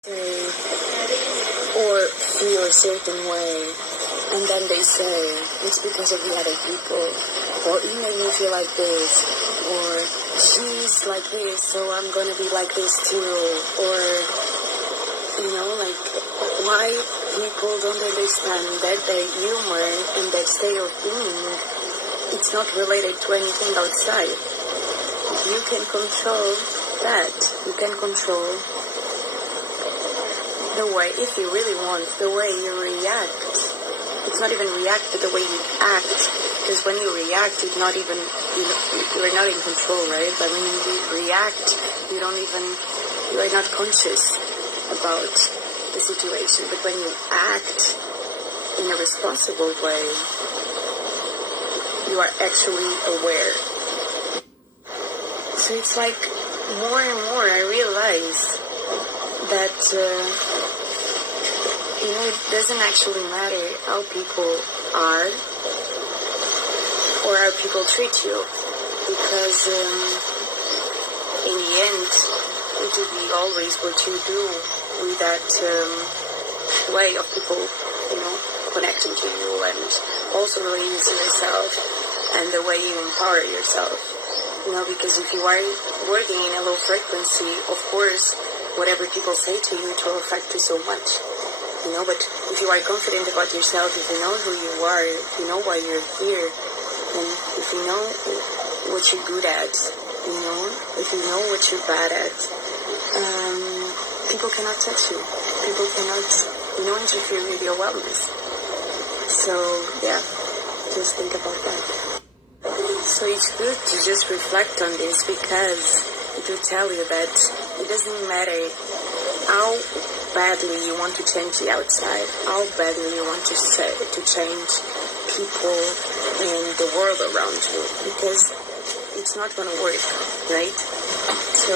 say or feel a certain way, and then they say it's because of the other people, or he made me feel like this, or she's like this, so I'm gonna be like this too, or like why people don't understand that their humor and that state of being, it's not related to anything outside. You can control that. You can control the way, if you really want, the way you react. It's not even react, but the way you act. Because when you react, it's not even, you're not in control, right? But when you react, you are not conscious about the situation. But when you act in a responsible way, you are actually aware. So it's like more and more I realize that it doesn't actually matter how people are or how people treat you, because in the end it will be always what you do with that way of people connecting to you, and also releasing yourself, and the way you empower yourself. Because if you are working in a low frequency, of course whatever people say to you, it will affect you so much. But if you are confident about yourself, if you know who you are, if you know why you're here, and if you know what you're good at, if you know what you're bad at, people cannot touch you. People cannot, interfere with your wellness. So, yeah, just think about that. So it's good to just reflect on this, because it will tell you that it doesn't matter how badly you want to change the outside, how badly you want to change people and the world around you, because it's not going to work, right? So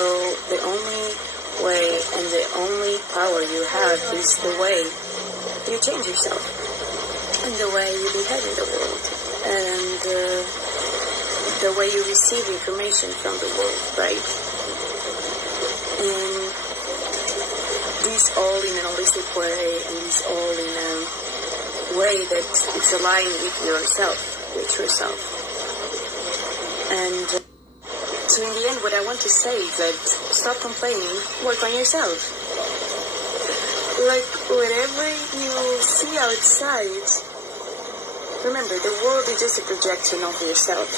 the only way and the only power you have is the way you change yourself and the way you behave in the world, and the way you receive information from the world, right? And this all in an holistic way, and this all in a way that it's aligned with yourself, with yourself. And so in the end, what I want to say is that stop complaining, work on yourself. Like whatever you see outside, remember, the world is just a projection of yourself.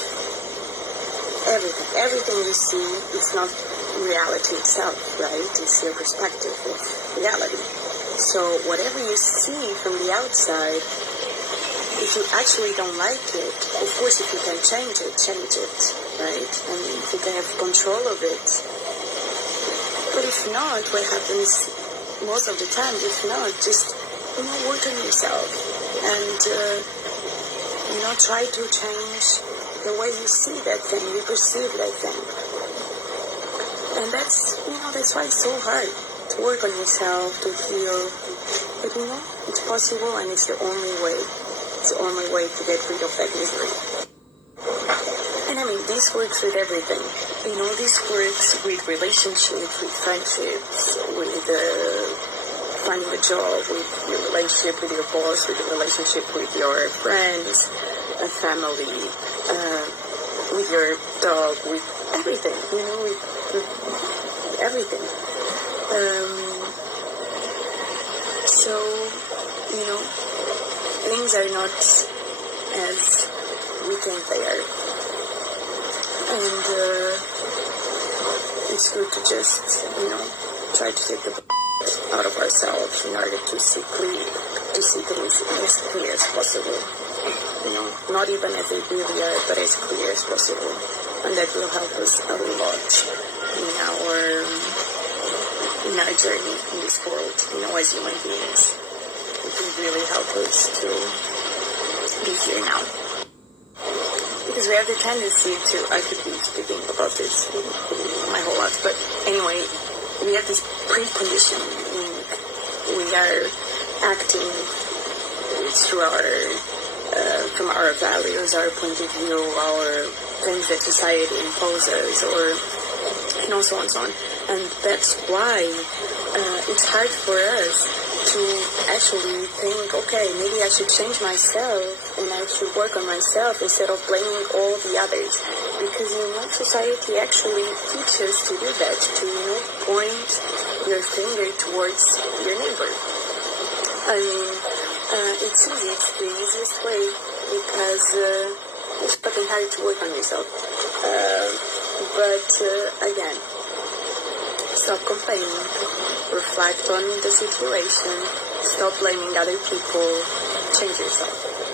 Everything you see, it's not reality itself, right? It's your perspective of reality. So whatever you see from the outside, if you actually don't like it, of course, if you can change it, right? And if you can have control of it. But if not, what happens most of the time, if not, just, work on yourself and, try to change the way you see that thing, you perceive that thing. And that's why it's so hard to work on yourself, to heal. But it's possible, and it's the only way. It's the only way to get rid of that misery. And this works with everything. This works with relationships, with friendships, with finding a job, with your relationship with your boss, with your relationship with your friends, a family, with your dog, with everything, with everything. So, things are not as we think they are. And it's good to just, try to take the out of ourselves in order to see things as clear as possible. Not even as they really are, but as clear as possible. And that will help us a lot in our journey in this world, as human beings. It can really help us to be here now. Because we have the tendency to, I could be speaking about this my whole life, but anyway, we have this preconditioning. We are acting through from our values, our point of view, our things that society imposes, or so on and so on. And that's why it's hard for us to actually think, okay, maybe I should change myself and I should work on myself instead of blaming all the others. Because, society actually teaches us to do that, to, point your finger towards your neighbor. I mean, it's easy, it's the easiest way because it's fucking hard to work on yourself. But again, stop complaining, reflect on the situation, stop blaming other people, change yourself.